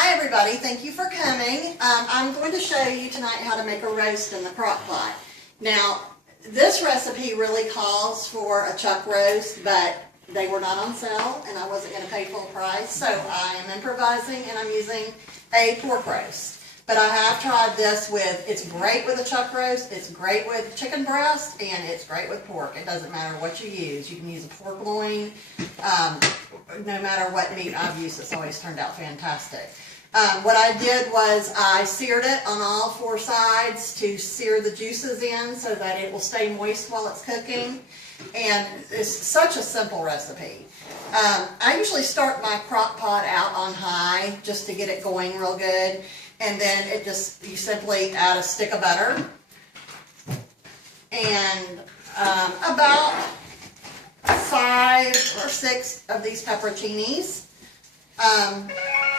Hi everybody, thank you for coming. I'm going to show you tonight how to make a roast in the crock pot. Now, this recipe really calls for a chuck roast, but they were not on sale and I wasn't going to pay full price, so I am improvising and I'm using a pork roast. But I have tried this it's great with a chuck roast, it's great with chicken breast, and it's great with pork. It doesn't matter what you use. You can use a pork loin. No matter what meat I've used, it's always turned out fantastic. What I did was I seared it on all four sides to sear the juices in so that it will stay moist while it's cooking. And it's such a simple recipe. I usually start my crock pot out on high just to get it going real good. And then you simply add a stick of butter and about 5 or 6 of these pepperoncinis.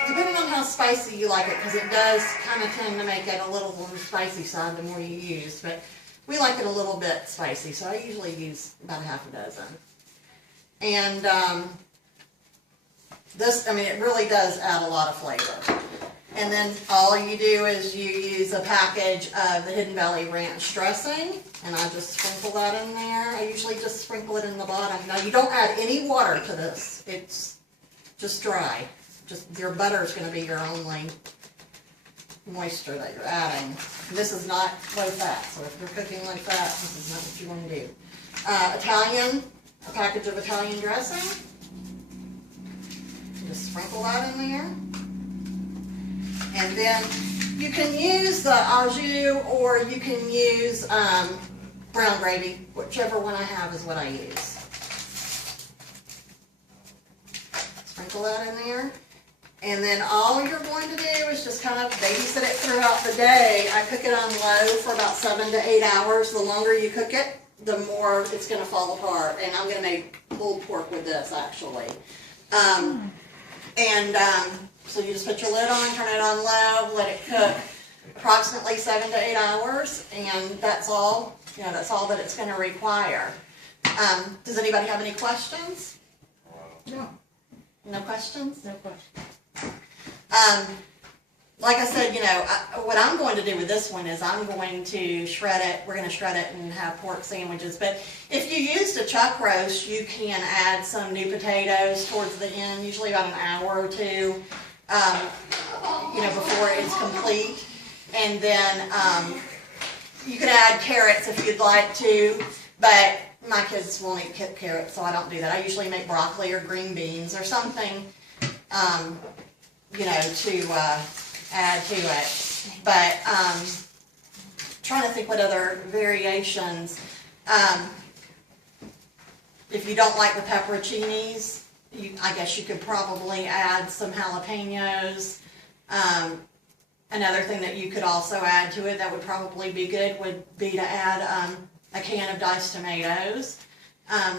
Depending on how spicy you like it, because it does kind of tend to make it a little on the spicy side the more you use, but we like it a little bit spicy, so I usually use about half a dozen. And it really does add a lot of flavor. And then all you do is you use a package of the Hidden Valley Ranch dressing, and I just sprinkle that in there. I usually just sprinkle it in the bottom. Now you don't add any water to this. It's just dry. Just your butter is going to be your only moisture that you're adding. This is not low fat, so if you're cooking low fat, this is not what you want to do. A package of Italian dressing. Just sprinkle that in there. And then you can use the au jus or you can use brown gravy. Whichever one I have is what I use. Sprinkle that in there. And then all you're going to do is just kind of babysit it throughout the day. I cook it on low for about 7 to 8 hours. The longer you cook it, the more it's going to fall apart. And I'm going to make pulled pork with this, actually. So you just put your lid on, turn it on low, let it cook approximately 7 to 8 hours, and that's all. That's all that it's going to require. Does anybody have any questions? No. No questions? No questions. Like I said, what I'm going to do with this one is I'm going to shred it. We're going to shred it and have pork sandwiches. But if you used a chuck roast, you can add some new potatoes towards the end, usually about an hour or two, before it's complete. And then you could add carrots if you'd like to, but my kids won't eat carrots, so I don't do that. I usually make broccoli or green beans or something, to add to it. But trying to think what other variations. If you don't like the pepperoncinis, I guess you could probably add some jalapenos. Another thing that you could also add to it that would probably be good would be to add a can of diced tomatoes.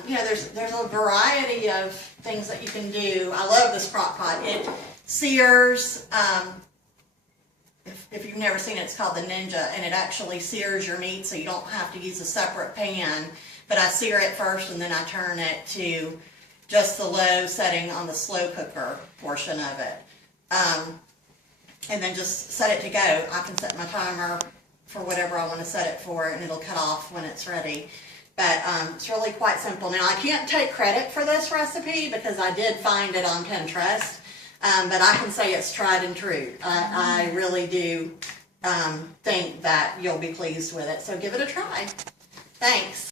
There's a variety of things that you can do. I love this crock pot. It sears. If you've never seen it, it's called the Ninja, and it actually sears your meat so you don't have to use a separate pan. But I sear it first and then I turn it to just the low setting on the slow cooker portion of it. And then just set it to go. I can set my timer for whatever I want to set it for, and it'll cut off when it's ready. But it's really quite simple. Now, I can't take credit for this recipe because I did find it on Pinterest. But I can say it's tried and true. I really do think that you'll be pleased with it. So give it a try. Thanks.